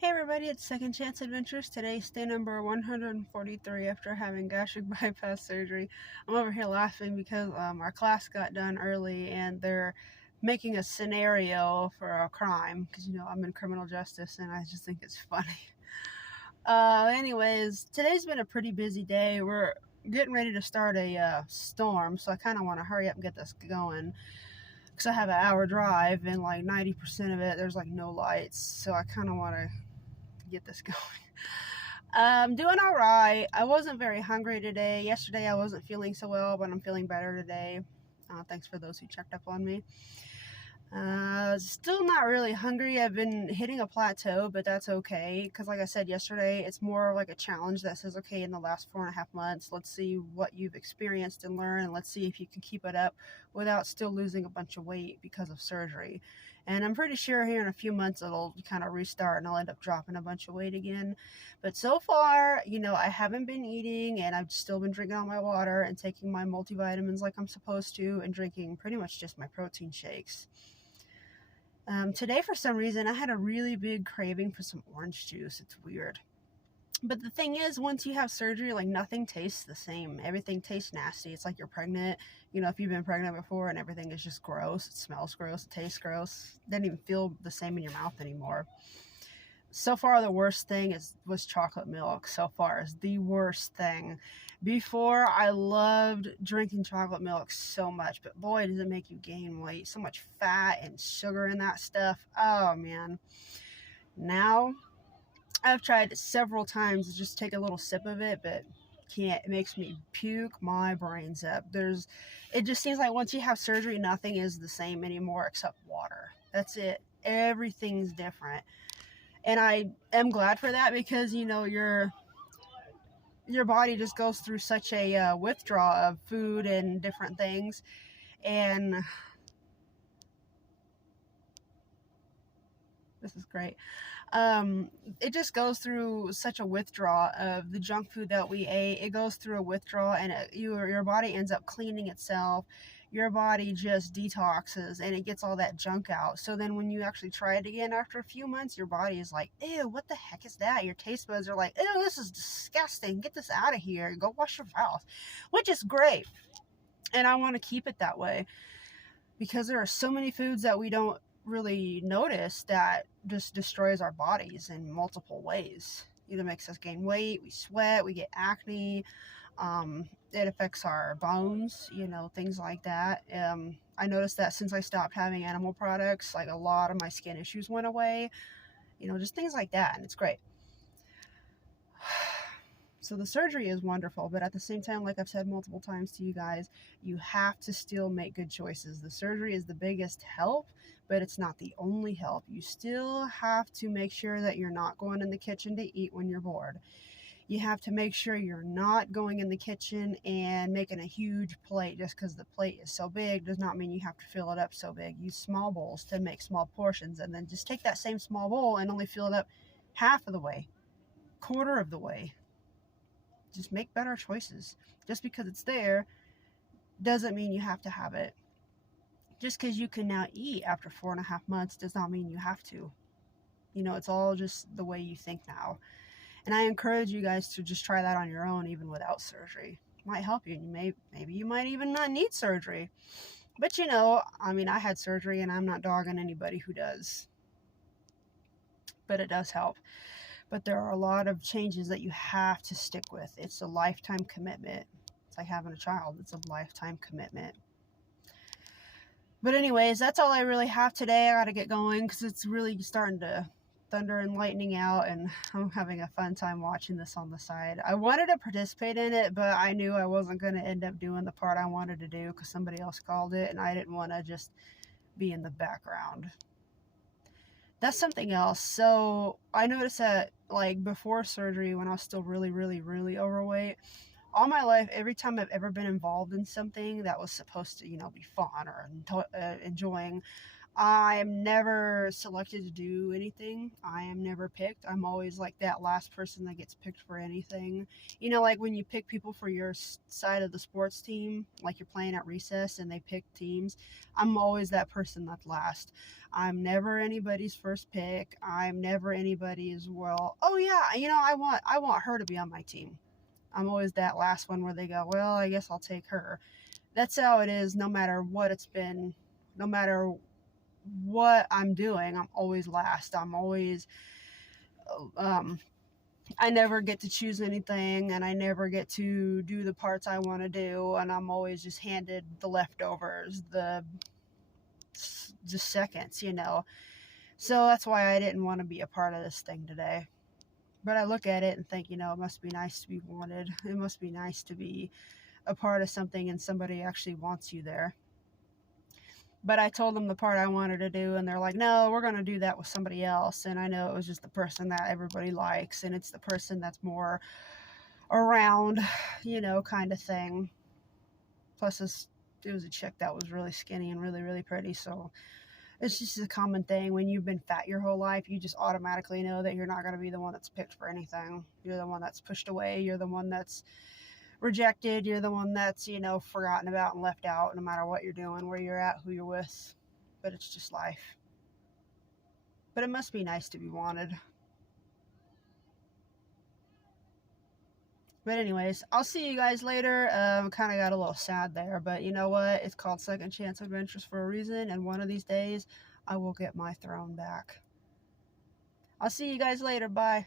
Hey everybody, it's Second Chance Adventures. Today's day number 143 after having gastric bypass surgery. I'm over here laughing because our class got done early and they're making a scenario for a crime because, I'm in criminal justice and I just think it's funny. Anyways, today's been a pretty busy day. We're getting ready to start a storm, so I kind of want to hurry up and get this going because I have an hour drive and like 90% of it there's like no lights, so I kind of want to get this going. Doing all right. I wasn't very hungry today. Yesterday I wasn't feeling so well, but I'm feeling better today. Thanks for those who checked up on me. Still not really hungry. I've been hitting a plateau, but that's okay. Because like I said yesterday, it's more like a challenge that says, okay, in the last 4.5 months, let's see what you've experienced and learned, and let's see if you can keep it up without still losing a bunch of weight because of surgery. And I'm pretty sure here in a few months it'll kind of restart and I'll end up dropping a bunch of weight again. But so far, I haven't been eating and I've still been drinking all my water and taking my multivitamins like I'm supposed to and drinking pretty much just my protein shakes. Today, for some reason, I had a really big craving for some orange juice. It's weird. But the thing is, once you have surgery, like nothing tastes the same. Everything tastes nasty. It's like you're pregnant. If you've been pregnant before and everything is just gross, it smells gross, it tastes gross, it doesn't even feel the same in your mouth anymore. So far, the worst thing was chocolate milk. So far, is the worst thing. Before, I loved drinking chocolate milk so much, but boy, does it make you gain weight. So much fat and sugar in that stuff. Oh, man. Now, I've tried several times to just take a little sip of it, but can't. It makes me puke my brains up. It just seems like once you have surgery, nothing is the same anymore except water. That's it. Everything's different. And I am glad for that because, your body just goes through such a withdrawal of food and different things. And this is great. It just goes through such a withdrawal of the junk food that we ate. It goes through a withdrawal and your body ends up cleaning itself. Your body just detoxes and it gets all that junk out. So then when you actually try it again after a few months, your body is like, ew, what the heck is that? Your taste buds are like, ew, this is disgusting. Get this out of here. Go wash your mouth, which is great. And I want to keep it that way because there are so many foods that we don't really notice that just destroys our bodies in multiple ways. Either makes us gain weight, we sweat, we get acne, it affects our bones, things like that. I noticed that since I stopped having animal products, like a lot of my skin issues went away, just things like that, and it's great. So the surgery is wonderful, but at the same time, like I've said multiple times to you guys, you have to still make good choices. The surgery is the biggest help, but it's not the only help. You still have to make sure that you're not going in the kitchen to eat when you're bored. You have to make sure you're not going in the kitchen and making a huge plate. Just because the plate is so big does not mean you have to fill it up so big. Use small bowls to make small portions, and then just take that same small bowl and only fill it up half of the way, quarter of the way. Just make better choices. Just because it's there doesn't mean you have to have it. Just because you can now eat after 4.5 months does not mean you have to. It's all just the way you think now. And I encourage you guys to just try that on your own, even without surgery. It might help you. Maybe you might even not need surgery. But I had surgery and I'm not dogging anybody who does. But it does help. But there are a lot of changes that you have to stick with. It's a lifetime commitment. It's like having a child. It's a lifetime commitment. But anyways, that's all I really have today. I got to get going because it's really starting to thunder and lightning out, and I'm having a fun time watching this on the side. I wanted to participate in it, but I knew I wasn't going to end up doing the part I wanted to do because somebody else called it, and I didn't want to just be in the background. That's something else. So I noticed that like before surgery, when I was still really, really, really overweight, all my life, every time I've ever been involved in something that was supposed to, be fun or enjoying, I'm never selected to do anything. I am never picked. I'm always like that last person that gets picked for anything. You know, like when you pick people for your side of the sports team, like you're playing at recess and they pick teams, I'm always that person that's last. I'm never anybody's first pick. I'm never anybody's, well, oh yeah, you know, I want her to be on my team. I'm always that last one where they go, well, I guess I'll take her. That's how it is no matter what it's been, no matter what I'm doing. I'm always last. I'm always, um, I never get to choose anything and I never get to do the parts I want to do. And I'm always just handed the leftovers, the just seconds, you know. So that's why I didn't want to be a part of this thing today. But I look at it and think, you know, it must be nice to be wanted. It must be nice to be a part of something and somebody actually wants you there. But I told them the part I wanted to do, and they're like, no, we're going to do that with somebody else. And I know it was just the person that everybody likes, and it's the person that's more around, you know, kind of thing. Plus, it was a chick that was really skinny and really, really pretty. So it's just a common thing. When you've been fat your whole life, you just automatically know that you're not going to be the one that's picked for anything. You're the one that's pushed away. You're the one that's rejected. You're the one that's, you know, forgotten about and left out, no matter what you're doing, where you're at, who you're with. But it's just life. But it must be nice to be wanted. But anyways, I'll see you guys later. Kind of got a little sad there, but you know what? It's called Second Chance Adventures for a reason, and one of these days, I will get my throne back. I'll see you guys later. Bye.